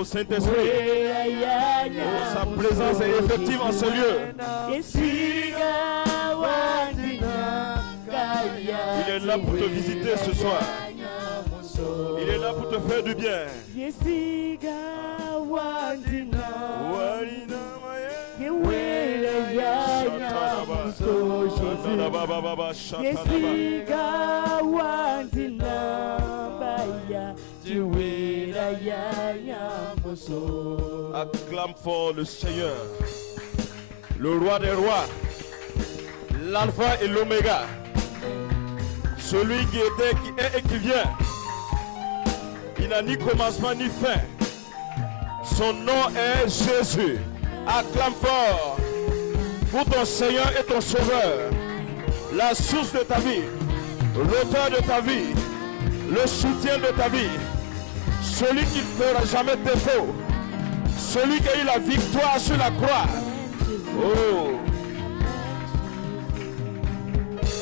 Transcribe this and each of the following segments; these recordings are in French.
au Saint-Esprit. Oh, sa présence est effective en ce lieu. Il est là pour te visiter ce soir. Il est là pour te faire du bien. Acclame fort le Seigneur, le roi des rois, l'alpha et l'oméga, celui qui était, qui est et qui vient. Il n'a ni commencement ni fin. Son nom est Jésus. Acclame fort pour ton Seigneur et ton Sauveur, la source de ta vie, l'auteur de ta vie, le soutien de ta vie, celui qui ne fera jamais défaut, celui qui a eu la victoire sur la croix. Oh.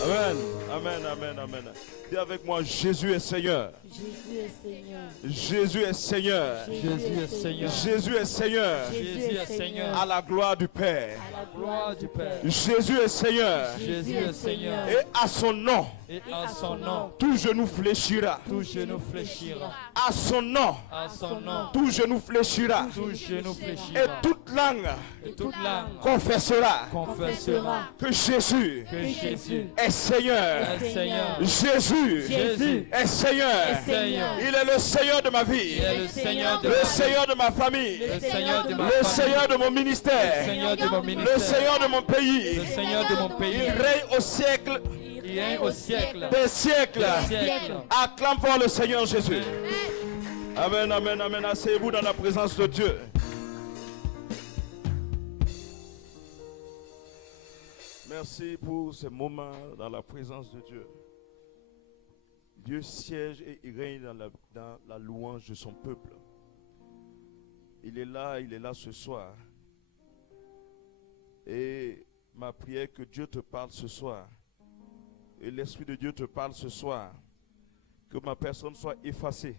Amen, amen, amen, amen. Dis avec moi, Jésus est Seigneur. Jésus est Seigneur. Jésus est Seigneur. Jésus est Seigneur. Jésus est Seigneur. À la gloire du Père. À la gloire du Père. Jésus est Seigneur. Jésus est Seigneur. Et à son nom. Et à son nom. Tout genou fléchira. Tout genou fléchira. À son nom. À son nom. Tout genou fléchira. Tout genou fléchira. Et toute langue. Et toute langue. Confessera. Confessera. Que Jésus. Que Jésus. Est Seigneur. Est Seigneur. Jésus. Jésus. Est Seigneur. Seigneur. Il est le Seigneur de ma vie. Il est le Seigneur de le Seigneur de ma famille. Le Seigneur de ma le Seigneur de mon ministère. Le Seigneur de mon ministère. Le Seigneur de mon pays. Le Seigneur de mon pays. Il règne au siècle. Il règne au siècle. Des siècles. Des siècles. Acclame fort le Seigneur Jésus. Amen, amen, amen. Asseyez-vous dans la présence de Dieu. Merci pour ce moment dans la présence de Dieu. Dieu siège et il règne dans la louange de son peuple. Il est là ce soir. Et ma prière que Dieu te parle ce soir. Et l'Esprit de Dieu te parle ce soir. Que ma personne soit effacée.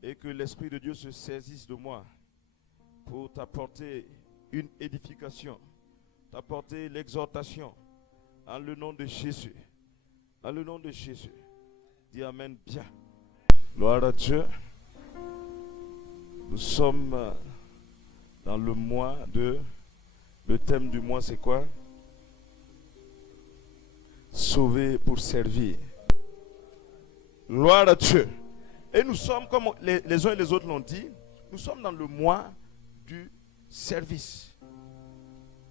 Et que l'Esprit de Dieu se saisisse de moi. Pour t'apporter une édification. T'apporter l'exhortation. En le nom de Jésus. En le nom de Jésus. Dis Amen bien. Gloire à Dieu. Nous sommes dans le mois de... Le thème du mois c'est quoi? Sauver pour servir. Gloire à Dieu. Et nous sommes, comme les uns et les autres l'ont dit, nous sommes dans le mois du service.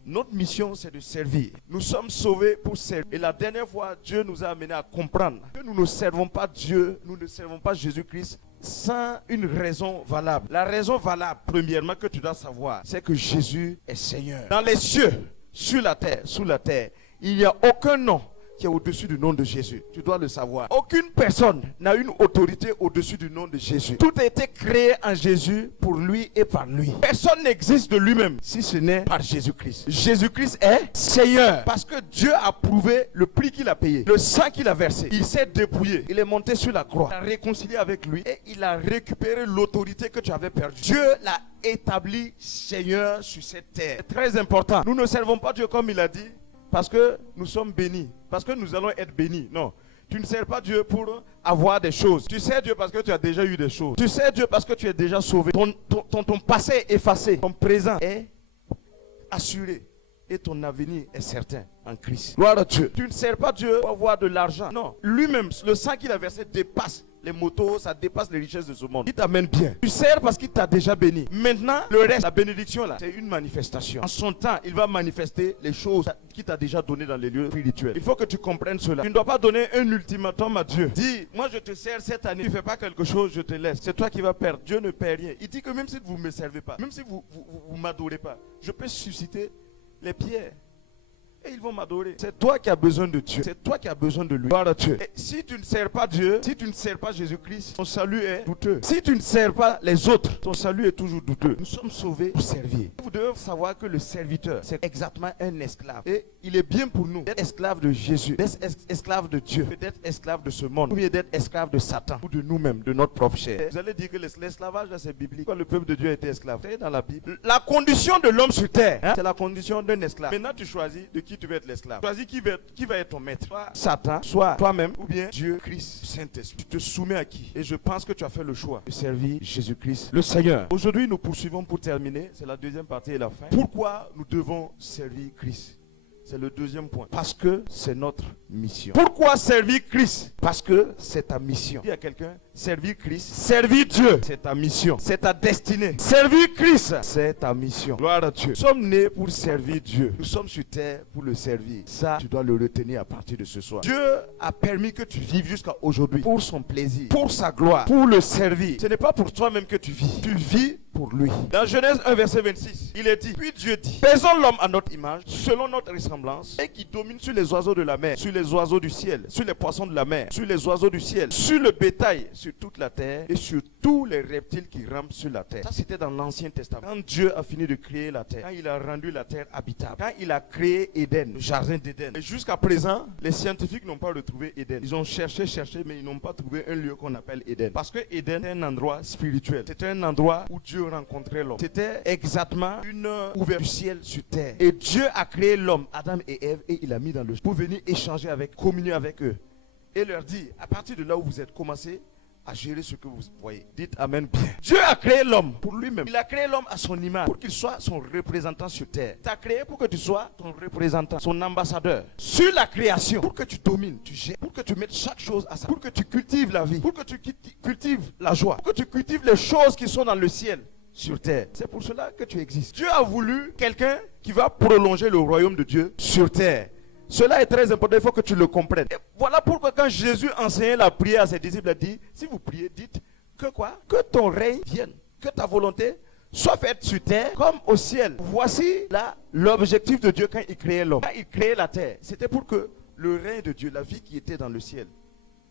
Notre mission, c'est de servir. Nous sommes sauvés pour servir. Et la dernière fois, Dieu nous a amenés à comprendre que nous ne servons pas Dieu, nous ne servons pas Jésus-Christ sans une raison valable. La raison valable, premièrement, que tu dois savoir, c'est que Jésus est Seigneur. Dans les cieux, sur la terre, sous la terre, il n'y a aucun nom qui est au-dessus du nom de Jésus. Tu dois le savoir. Aucune personne n'a une autorité au-dessus du nom de Jésus. Tout a été créé en Jésus, pour lui et par lui. Personne n'existe de lui-même si ce n'est par Jésus-Christ. Jésus-Christ est Seigneur parce que Dieu a prouvé le prix qu'il a payé, le sang qu'il a versé. Il s'est dépouillé. Il est monté sur la croix. Il a réconcilié avec lui et il a récupéré l'autorité que tu avais perdue. Dieu l'a établi Seigneur sur cette terre. C'est très important. Nous ne servons pas Dieu comme il a dit parce que nous sommes bénis, parce que nous allons être bénis. Non, tu ne sers pas Dieu pour avoir des choses. Tu sers Dieu parce que tu as déjà eu des choses. Tu sers Dieu parce que tu es déjà sauvé. Ton passé est effacé. Ton présent est assuré. Et ton avenir est certain en Christ. Gloire à Dieu. Tu ne sers pas Dieu pour avoir de l'argent. Non, lui-même, le sang qu'il a versé dépasse les motos, ça dépasse les richesses de ce monde. Il t'amène bien. Tu sers parce qu'il t'a déjà béni. Maintenant, le reste, la bénédiction là, c'est une manifestation. En son temps, il va manifester les choses qu'il t'a déjà données dans les lieux spirituels. Il faut que tu comprennes cela. Tu ne dois pas donner un ultimatum à Dieu. Dis, moi je te sers cette année. Tu ne fais pas quelque chose, je te laisse. C'est toi qui vas perdre. Dieu ne perd rien. Il dit que même si vous ne me servez pas, même si vous ne m'adorez pas, je peux susciter les pierres. Et ils vont m'adorer. C'est toi qui as besoin de Dieu. C'est toi qui as besoin de lui. Gloire à Dieu. Et si tu ne sers pas Dieu, si tu ne sers pas Jésus-Christ, ton salut est douteux. Si tu ne sers pas les autres, ton salut est toujours douteux. Nous sommes sauvés pour servir. Vous devez savoir que le serviteur, c'est exactement un esclave. Et il est bien pour nous d'être esclave de Jésus, d'être esclave de Dieu, d'être esclave de ce monde, ou bien d'être esclave de Satan, ou de nous-mêmes, de notre propre chair. Vous allez dire que l'esclavage, là, c'est biblique. Quand le peuple de Dieu était esclave, c'est dans la Bible. La condition de l'homme sur terre, c'est la condition d'un esclave. Maintenant, tu choisis de qui tu veux être l'esclave. Choisis qui va être ton maître. Soit Satan, soit toi-même, ou bien Dieu, Christ, Saint-Esprit. Tu te soumets à qui? Et je pense que tu as fait le choix de servir Jésus-Christ, le Seigneur. Aujourd'hui, nous poursuivons pour terminer. C'est la deuxième partie et la fin. Pourquoi nous devons servir Christ? C'est le deuxième point. Parce que c'est notre mission. Pourquoi servir Christ? Parce que c'est ta mission. Dis à quelqu'un, servir Christ, servir Dieu, c'est ta mission, c'est ta destinée. Servir Christ, c'est ta mission. Gloire à Dieu. Nous sommes nés pour servir Dieu. Nous sommes sur terre pour le servir. Ça, tu dois le retenir à partir de ce soir. Dieu a permis que tu vives jusqu'à aujourd'hui pour son plaisir, pour sa gloire, pour le servir. Ce n'est pas pour toi-même que tu vis. Tu vis pour lui. Dans Genèse 1, verset 26, il est dit, puis Dieu dit, faisons l'homme à notre image, selon notre ressemblance, et qui domine sur les oiseaux de la mer, sur les oiseaux du ciel, sur les poissons de la mer, sur les oiseaux du ciel, sur le bétail, sur toute la terre, et sur tous les reptiles qui rampent sur la terre. Ça, c'était dans l'Ancien Testament. Quand Dieu a fini de créer la terre, quand il a rendu la terre habitable, quand il a créé Éden, le jardin d'Éden. Et jusqu'à présent, les scientifiques n'ont pas retrouvé Éden. Ils ont cherché, mais ils n'ont pas trouvé un lieu qu'on appelle Éden. Parce que Éden est un endroit spirituel. C'était un endroit où Dieu rencontrer l'homme. C'était exactement une ouverture du ciel sur terre. Et Dieu a créé l'homme, Adam et Ève, et il a mis dans le pour venir échanger avec, communier avec eux. Et leur dit, à partir de là où vous êtes, commencez à gérer ce que vous voyez. Dites amen bien. Dieu a créé l'homme pour lui-même. Il a créé l'homme à son image pour qu'il soit son représentant sur terre. Il t'a créé pour que tu sois ton représentant, son ambassadeur sur la création, pour que tu domines, tu gères, pour que tu mettes chaque chose à sa, pour que tu cultives la vie, pour que tu cultives la joie, pour que tu cultives les choses qui sont dans le ciel. Sur terre. C'est pour cela que tu existes. Dieu a voulu quelqu'un qui va prolonger le royaume de Dieu sur terre. Cela est très important, il faut que tu le comprennes. Et voilà pourquoi quand Jésus enseignait la prière à ses disciples, il a dit, si vous priez, dites que quoi? Que ton règne vienne, que ta volonté soit faite sur terre comme au ciel. Voici là l'objectif de Dieu quand il créait l'homme. Quand il créait la terre, c'était pour que le règne de Dieu, la vie qui était dans le ciel,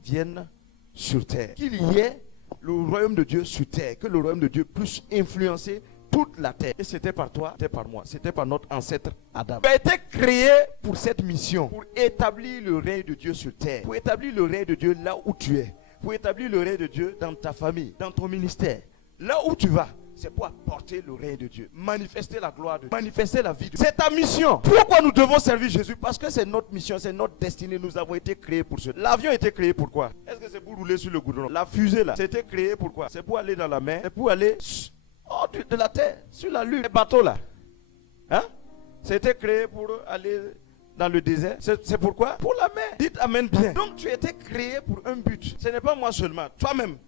vienne sur terre. Qu'il y ait le royaume de Dieu sur terre, que le royaume de Dieu puisse influencer toute la terre. Et c'était par toi, c'était par moi, c'était par notre ancêtre Adam. Tu as été créé pour cette mission, pour établir le règne de Dieu sur terre, pour établir le règne de Dieu là où tu es, pour établir le règne de Dieu dans ta famille, dans ton ministère, là où tu vas. C'est pour apporter le règne de Dieu, manifester la gloire de Dieu, manifester la vie de Dieu. C'est ta mission. Pourquoi nous devons servir Jésus? Parce que c'est notre mission, c'est notre destinée. Nous avons été créés pour cela. L'avion a été créé pour quoi? Est-ce que c'est pour rouler sur le goudron? La fusée là, c'était créé pour quoi? C'est pour aller dans la mer, c'est pour aller hors de la terre, sur la lune. Les bateaux là, hein? C'était créé pour aller dans le désert. C'est pourquoi? Pour la mer. Dites amen bien. Donc tu as été créé pour un but. Ce n'est pas moi seulement, toi-même.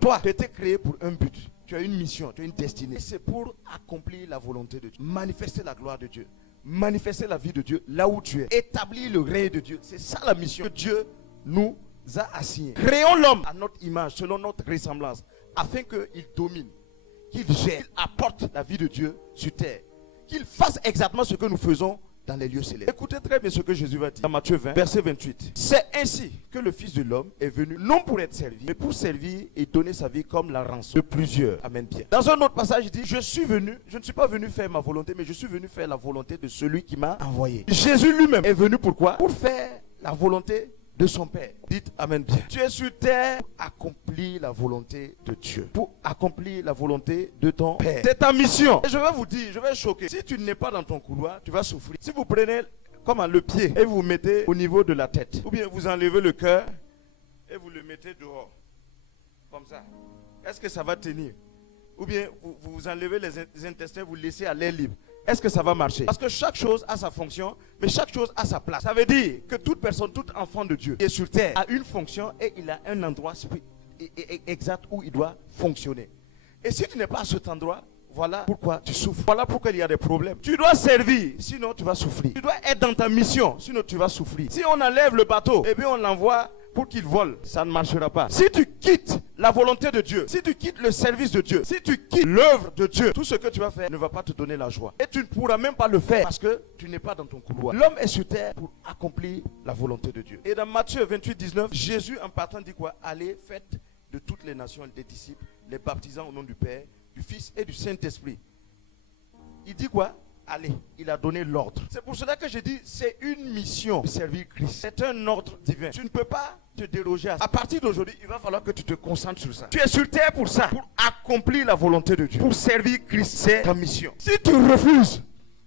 Toi, tu as été créé pour un but. Tu as une mission, tu as une destinée. Et c'est pour accomplir la volonté de Dieu. Manifester la gloire de Dieu. Manifester la vie de Dieu là où tu es. Établir le règne de Dieu. C'est ça la mission que Dieu nous a assignée. Créons l'homme à notre image, selon notre ressemblance, afin qu'il domine, qu'il gère, qu'il apporte la vie de Dieu sur terre. Qu'il fasse exactement ce que nous faisons dans les lieux célestes. Écoutez très bien ce que Jésus va dire dans Matthieu 20, verset 28. C'est ainsi que le Fils de l'homme est venu, non pour être servi, mais pour servir et donner sa vie comme la rançon de plusieurs. Amen bien. Dans un autre passage, il dit, je ne suis pas venu faire ma volonté, mais je suis venu faire la volonté de celui qui m'a envoyé. Jésus lui-même est venu pourquoi? Pour faire la volonté de son Père. Dites amen bien. Tu es sur terre pour accomplir la volonté de Dieu. Pour accomplir la volonté de ton Père. C'est ta mission. Et je vais vous dire, je vais choquer. Si tu n'es pas dans ton couloir, tu vas souffrir. Si vous prenez comme le pied et vous mettez au niveau de la tête, ou bien vous enlevez le cœur et vous le mettez dehors, comme ça, est-ce que ça va tenir? Ou bien vous enlevez les intestins, vous laissez à l'air libre. Est-ce que ça va marcher? Parce que chaque chose a sa fonction, mais chaque chose a sa place. Ça veut dire que toute personne, tout enfant de Dieu qui est sur terre a une fonction et il a un endroit exact où il doit fonctionner. Et si tu n'es pas à cet endroit, voilà pourquoi tu souffres. Voilà pourquoi il y a des problèmes. Tu dois servir, sinon tu vas souffrir. Tu dois être dans ta mission, sinon tu vas souffrir. Si on enlève le bateau, et bien on l'envoie pour qu'ils volent, ça ne marchera pas. Si tu quittes la volonté de Dieu, si tu quittes le service de Dieu, si tu quittes l'œuvre de Dieu, tout ce que tu vas faire ne va pas te donner la joie. Et tu ne pourras même pas le faire parce que tu n'es pas dans ton couloir. L'homme est sur terre pour accomplir la volonté de Dieu. Et dans Matthieu 28, 19, Jésus en partant dit quoi? Allez, faites de toutes les nations des disciples, les baptisant au nom du Père, du Fils et du Saint-Esprit. Il dit quoi? Allez, il a donné l'ordre. C'est pour cela que je dis, c'est une mission de servir Christ. C'est un ordre divin. Tu ne peux pas te déroger à ça. À partir d'aujourd'hui, il va falloir que tu te concentres sur ça. Tu es sur terre pour ça, pour accomplir la volonté de Dieu, pour servir Christ. C'est ta mission. Si tu refuses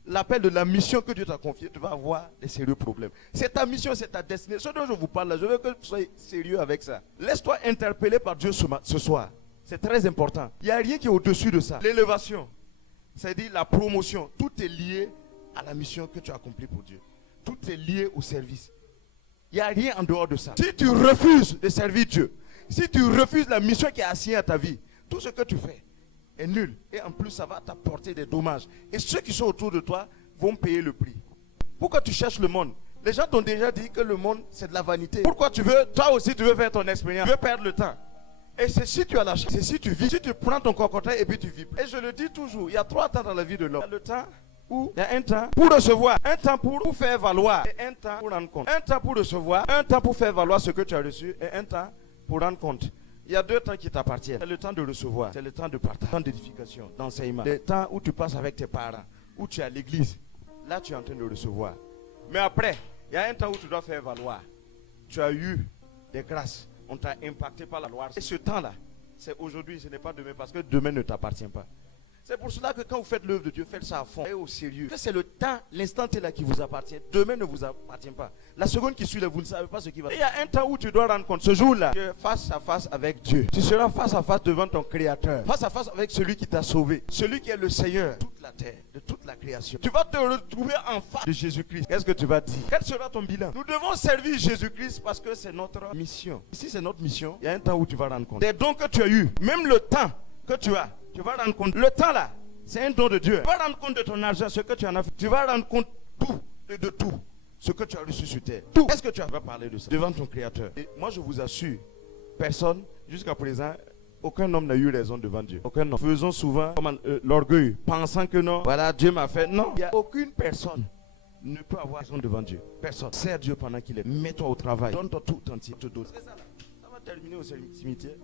l'appel de la mission que Dieu t'a confiée, tu vas avoir des sérieux problèmes. C'est ta mission, c'est ta destinée. Ce dont je vous parle là, je veux que tu sois sérieux avec ça. Laisse-toi interpeller par Dieu ce soir. C'est très important. Il n'y a rien qui est au-dessus de ça. L'élévation, c'est-à-dire la promotion, tout est lié à la mission que tu as accomplie pour Dieu. Tout est lié au service. Il n'y a rien en dehors de ça. Si tu refuses de servir Dieu, si tu refuses la mission qui est assignée à ta vie, tout ce que tu fais est nul. Et en plus, ça va t'apporter des dommages. Et ceux qui sont autour de toi vont payer le prix. Pourquoi tu cherches le monde? Les gens t'ont déjà dit que le monde, c'est de la vanité. Pourquoi toi aussi, tu veux faire ton expérience? Tu veux perdre le temps. Et c'est si tu as la chance, c'est si tu vis, si tu prends ton cocotin et puis tu vis. Et je le dis toujours, il y a 3 temps dans la vie de l'homme. Il y a le temps où il y a un temps pour recevoir, un temps pour faire valoir et un temps pour rendre compte. Un temps pour recevoir, un temps pour faire valoir ce que tu as reçu et un temps pour rendre compte. Il y a 2 temps qui t'appartiennent. C'est le temps de recevoir, c'est le temps de partage, le temps d'édification, d'enseignement. Le temps où tu passes avec tes parents, où tu es à l'église. Là, tu es en train de recevoir. Mais après, il y a un temps où tu dois faire valoir. Tu as eu des grâces. On t'a impacté par la loi. Et ce temps-là, c'est aujourd'hui, ce n'est pas demain, parce que demain ne t'appartient pas. C'est pour cela que quand vous faites l'œuvre de Dieu, faites ça à fond et au sérieux. Que c'est le temps, l'instant là qui vous appartient. Demain ne vous appartient pas. La seconde qui suit, là, vous ne savez pas ce qui va. Il y a un temps où tu dois rendre compte. Ce jour-là, tu es face à face avec Dieu. Tu seras face à face devant ton Créateur. Face à face avec celui qui t'a sauvé. Celui qui est le Seigneur de toute la terre, de toute la création. Tu vas te retrouver en face de Jésus-Christ. Qu'est-ce que tu vas dire? Quel sera ton bilan? Nous devons servir Jésus-Christ parce que c'est notre mission. Ici, c'est notre mission. Il y a un temps où tu vas rendre compte. Des dons que tu as eu, même le temps que tu as, tu vas rendre compte. Le temps là, c'est un don de Dieu. Tu vas rendre compte de ton argent, ce que tu en as fait. Tu vas rendre compte de tout, ce que tu as reçu sur terre. Tout. Est-ce que tu vas parler de ça devant ton Créateur? Et moi, je vous assure, personne, jusqu'à présent, aucun homme n'a eu raison devant Dieu. Aucun homme. Faisons souvent l'orgueil, pensant que non, voilà, Dieu m'a fait. Non, il n'y a aucune personne ne peut avoir raison devant Dieu. Personne. Sers Dieu pendant qu'il est. Mets-toi au travail. Donne-toi tout entier. Te donne. C'est ça là. Ça va terminer au cimetière.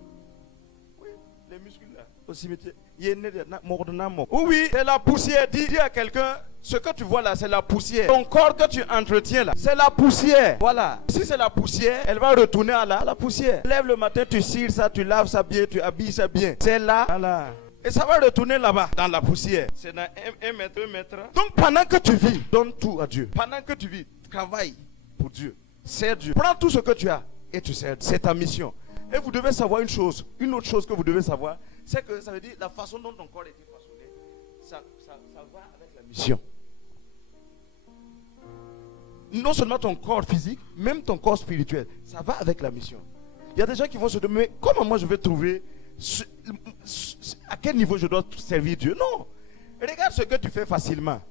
Oui, les muscles là. Au cimetière. Oui, c'est la poussière. Dis à quelqu'un, ce que tu vois là, c'est la poussière. Ton corps que tu entretiens là, c'est la poussière. Voilà. Si c'est la poussière, elle va retourner à la poussière. Lève le matin, tu cires ça, tu laves ça bien, tu habilles ça bien. C'est là. Voilà. Et ça va retourner là-bas, dans la poussière. C'est dans 1 mètre, 2 mètres. Donc pendant que tu vis, donne tout à Dieu. Pendant que tu vis, travaille pour Dieu. Sers Dieu. Prends tout ce que tu as et tu sers. C'est ta mission. Et vous devez savoir une chose. Une autre chose que vous devez savoir, c'est que ça veut dire la façon dont ton corps a été façonné, ça va avec la mission. Non seulement ton corps physique, même ton corps spirituel, ça va avec la mission. Il y a des gens qui vont se demander, comment moi je vais trouver à quel niveau je dois servir Dieu? Non. Regarde ce que tu fais facilement.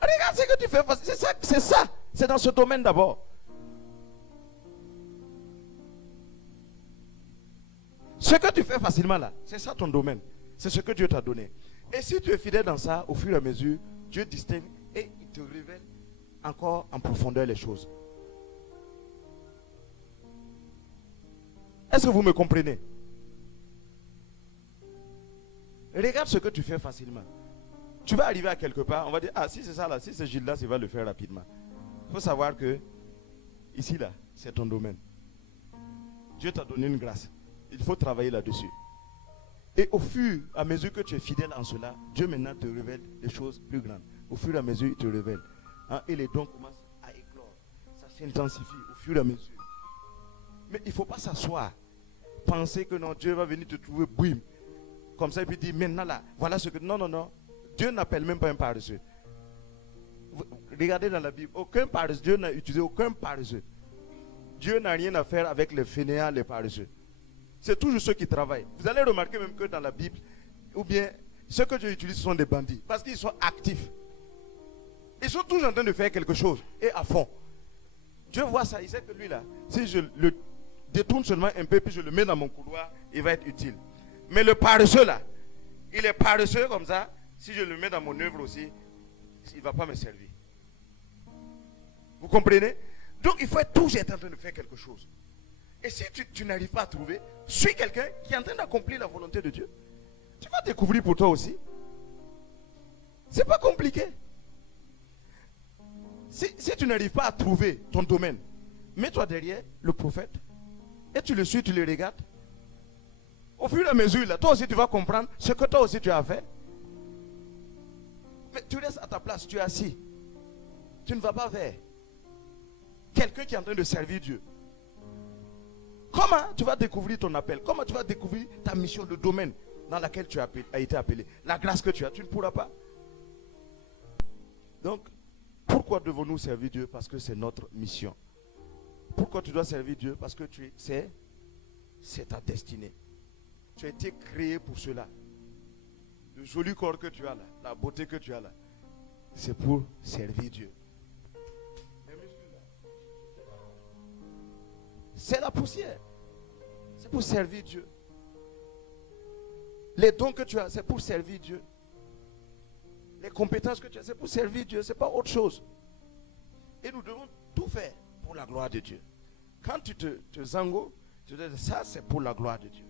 Regarde ce que tu fais facilement. C'est ça. C'est dans ce domaine d'abord. Ce que tu fais facilement là, c'est ça ton domaine. C'est ce que Dieu t'a donné. Et si tu es fidèle dans ça, au fur et à mesure, Dieu distingue et il te révèle encore en profondeur les choses. Est-ce que vous me comprenez? Regarde ce que tu fais facilement. Tu vas arriver à quelque part, on va dire, ah si c'est ça là, si c'est Gilles là, il va le faire rapidement. Il faut savoir que, ici là, c'est ton domaine. Dieu t'a donné une grâce. Il faut travailler là-dessus. Et au fur et à mesure que tu es fidèle en cela, Dieu maintenant te révèle des choses plus grandes. Au fur et à mesure, il te révèle. Et les dons commencent à éclore. Ça s'intensifie au fur et à mesure. Mais il ne faut pas s'asseoir. Penser que non, Dieu va venir te trouver, boum. Comme ça, et puis dire, maintenant là, voilà ce que... Non, non, non. Dieu n'appelle même pas un paresseux. Regardez dans la Bible, aucun paresseux, Dieu n'a utilisé aucun paresseux. Dieu n'a rien à faire avec les fainéants, les paresseux. C'est toujours ceux qui travaillent. Vous allez remarquer même que dans la Bible, ou bien ceux que Dieu utilise sont des bandits. Parce qu'ils sont actifs. Ils sont toujours en train de faire quelque chose. Et à fond. Dieu voit ça, il sait que lui là, si je le détourne seulement un peu, puis je le mets dans mon couloir, il va être utile. Mais le paresseux là, il est paresseux comme ça, si je le mets dans mon œuvre aussi, il ne va pas me servir. Vous comprenez? Donc il faut être toujours en train de faire quelque chose. Et si tu n'arrives pas à trouver, suis quelqu'un qui est en train d'accomplir la volonté de Dieu. Tu vas découvrir pour toi aussi. C'est pas compliqué. Si tu n'arrives pas à trouver ton domaine, mets-toi derrière le prophète et tu le suis, tu le regardes. Au fur et à mesure, là, toi aussi tu vas comprendre ce que toi aussi tu as fait. Mais tu restes à ta place, tu es assis. Tu ne vas pas vers quelqu'un qui est en train de servir Dieu. Comment tu vas découvrir ton appel? Comment tu vas découvrir ta mission, le domaine dans lequel tu as été appelé? La grâce que tu as, tu ne pourras pas. Donc, pourquoi devons-nous servir Dieu? Parce que c'est notre mission. Pourquoi tu dois servir Dieu? Parce que c'est ta destinée. Tu as été créé pour cela. Le joli corps que tu as là, la beauté que tu as là, c'est pour servir Dieu. C'est la poussière. C'est pour servir Dieu. Les dons que tu as, c'est pour servir Dieu. Les compétences que tu as, c'est pour servir Dieu. Ce n'est pas autre chose. Et nous devons tout faire pour la gloire de Dieu. Quand tu te zango, tu te dis ça, c'est pour la gloire de Dieu.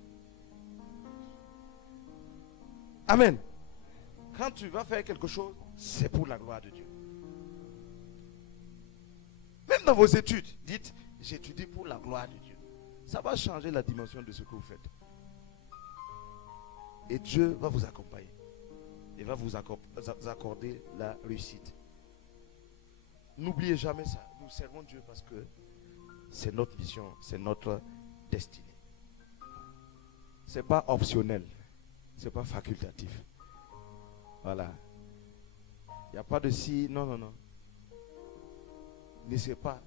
Amen. Quand tu vas faire quelque chose, c'est pour la gloire de Dieu. Même dans vos études, dites, j'étudie pour la gloire de Dieu. Ça va changer la dimension de ce que vous faites. Et Dieu va vous accompagner. Il va vous accorder la réussite. N'oubliez jamais ça. Nous servons Dieu parce que c'est notre mission, c'est notre destinée. Ce n'est pas optionnel. Ce n'est pas facultatif. Voilà. Il n'y a pas de si, non. N'essaie pas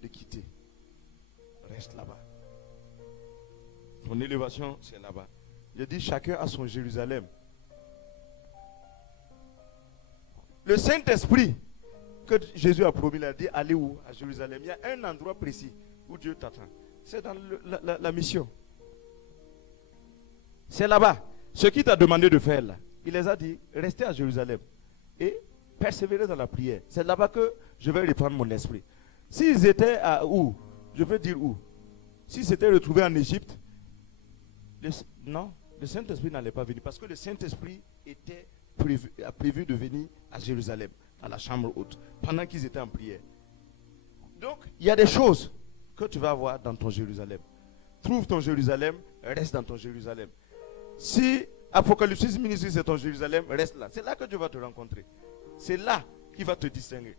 de quitter. Reste là-bas. Ton élévation, c'est là-bas. Je dis, chacun a son Jérusalem. Le Saint-Esprit que Jésus a promis, il a dit, allez où? À Jérusalem. Il y a un endroit précis où Dieu t'attend. C'est dans la mission. C'est là-bas. Ce qu'il t'a demandé de faire là, il les a dit, restez à Jérusalem et persévérez dans la prière. C'est là-bas que je vais reprendre mon esprit. S'ils étaient à où? Je veux dire où? S'ils s'étaient retrouvés en Égypte, non, le Saint-Esprit n'allait pas venir parce que le Saint-Esprit a prévu de venir à Jérusalem, à la chambre haute, pendant qu'ils étaient en prière. Donc, il y a des choses que tu vas avoir dans ton Jérusalem. Trouve ton Jérusalem, reste dans ton Jérusalem. Si Apocalypse Ministry c'est ton Jérusalem, reste là. C'est là que Dieu va te rencontrer. C'est là qu'il va te distinguer.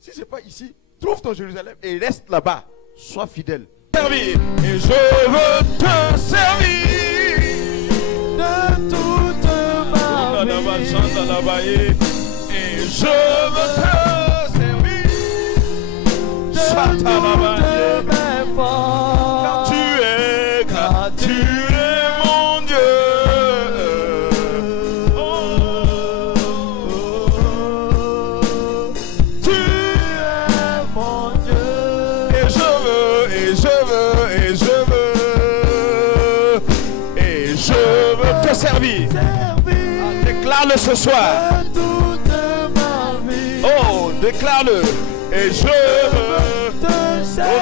Si ce n'est pas ici, trouve ton Jérusalem et reste là-bas. Sois fidèle. Servir. Et je veux te servir de toute ma vie. Et je veux te servir de toutes mes forces. Car tu es mon Dieu. Tu es mon Dieu. Et je veux te servir. Déclare-le ce soir. Oh, déclare-le. Et je veux te servir.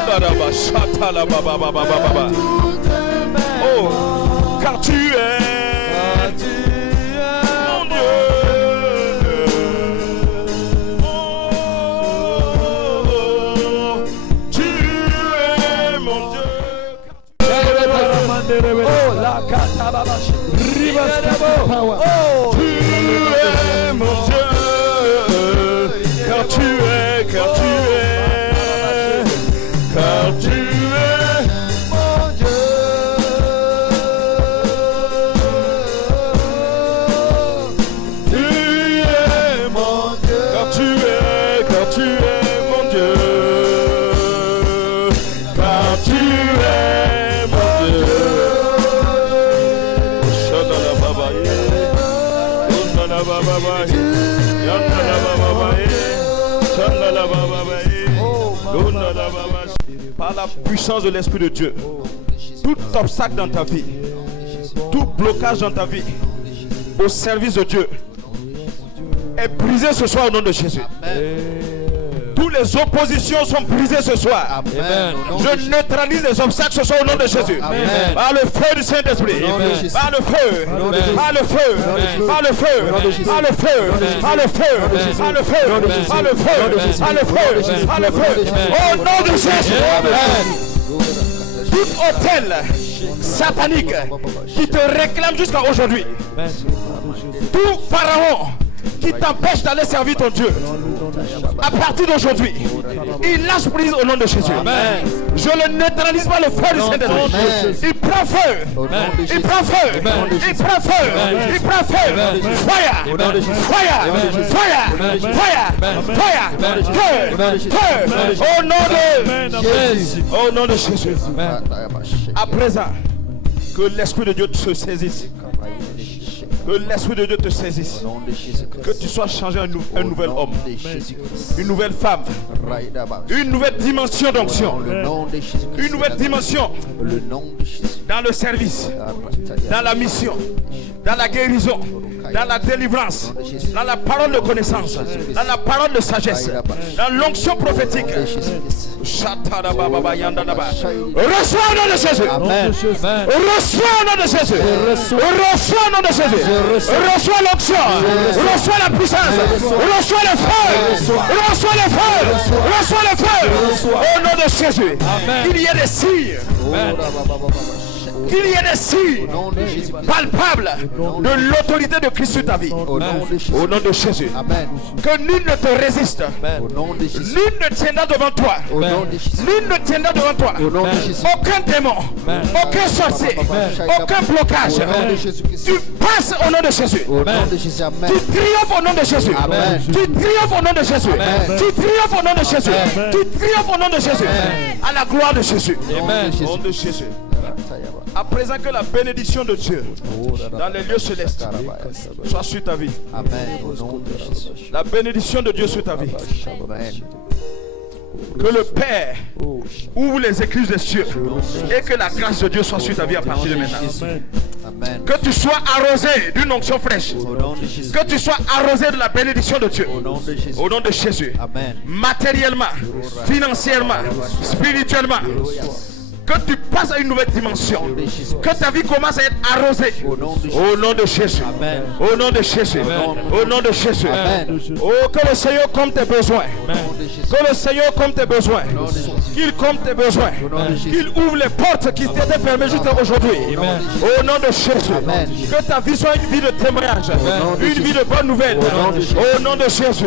Oh, car tu es mon Dieu. Oh, tu es mon Dieu. Oh, la catababache. Oh, tu es mon Dieu. Car tu es mon Dieu. Tu es mon Dieu. Car tu es mon Dieu. Car tu es mon Dieu. Shadala babaye. Shadala babaye. Shadala babaye. Shadala babaye. Oh, Par la puissance de l'Esprit de Dieu, tout obstacle dans ta vie, tout blocage dans ta vie, au service de Dieu, est brisé ce soir au nom de Jésus. Toutes les oppositions sont brisées ce soir. Amen. Je neutralise les obstacles ce soir au nom de Jésus. Amen. Par le feu du Saint-Esprit. Par le feu. Par le feu. Par le feu. Par le feu. Par le feu. Par le feu. Par le feu. Par le feu. Par le feu. Au nom de Jésus. Tout hôtel satanique qui te réclame jusqu'à aujourd'hui. Tout pharaon qui t'empêche d'aller servir ton Dieu, à partir d'aujourd'hui, il lâche prise au nom de Jésus. Amen. Je le neutralise par le feu du Saint-Esprit. Il prend feu. Il prend feu. Il prend feu. Il prend feu. Fire. Fire. Fire. Fire. Fire. Feu. Feu. Au nom de Jésus. Au nom de Jésus. À présent, que l'Esprit de Dieu se saisisse. Que l'Esprit de Dieu te saisisse. Que tu sois changé un nouvel homme, une nouvelle femme, une nouvelle dimension d'onction, une nouvelle dimension dans le service, dans la mission, dans la guérison, dans la délivrance, dans la parole de connaissance, dans la parole de sagesse, dans l'onction prophétique. Reçois au nom de Jésus. Reçois au nom de Jésus. Reçois au nom de Jésus. Reçois l'onction. Reçois la puissance. Reçois le feu. Reçois le feu. Reçois le feu. Au nom de Jésus. Qu'il y ait des signes. Qu'il y ait des signes palpables de l'autorité de Christ sur ta vie. Au nom de Jésus. Que nul ne te résiste. Nul ne tiendra devant toi. Nul ne tiendra devant toi. Aucun démon. Aucun sorcier. Aucun blocage. Tu passes au nom de Jésus. Tu triomphes au nom de Jésus. Tu triomphes au nom de Jésus. Tu triomphes au nom de Jésus. Tu triomphes au nom de Jésus. À la gloire de Jésus. Au nom de Jésus. À présent que la bénédiction de Dieu dans les lieux célestes soit sur ta vie. La bénédiction de Dieu sur ta vie. Que le Père ouvre les écluses des cieux et que la grâce de Dieu soit sur ta vie à partir de maintenant. Que tu sois arrosé d'une onction fraîche. Que tu sois arrosé de la bénédiction de Dieu. Au nom de Jésus. Matériellement, financièrement, spirituellement. Que tu passes à une nouvelle dimension. Que ta vie commence à être arrosée. Au nom de Jésus. Au nom de Jésus. Au nom de Jésus. Oh, que le Seigneur compte tes besoins. Que le Seigneur compte tes besoins. Qu'il compte tes besoins. Qu'il ouvre les portes qui t'étaient fermées jusqu'à aujourd'hui. Au nom de Jésus. Que ta vie soit une vie de témoignage. Une vie de bonne nouvelle. Au nom de Jésus. Au nom de Jésus.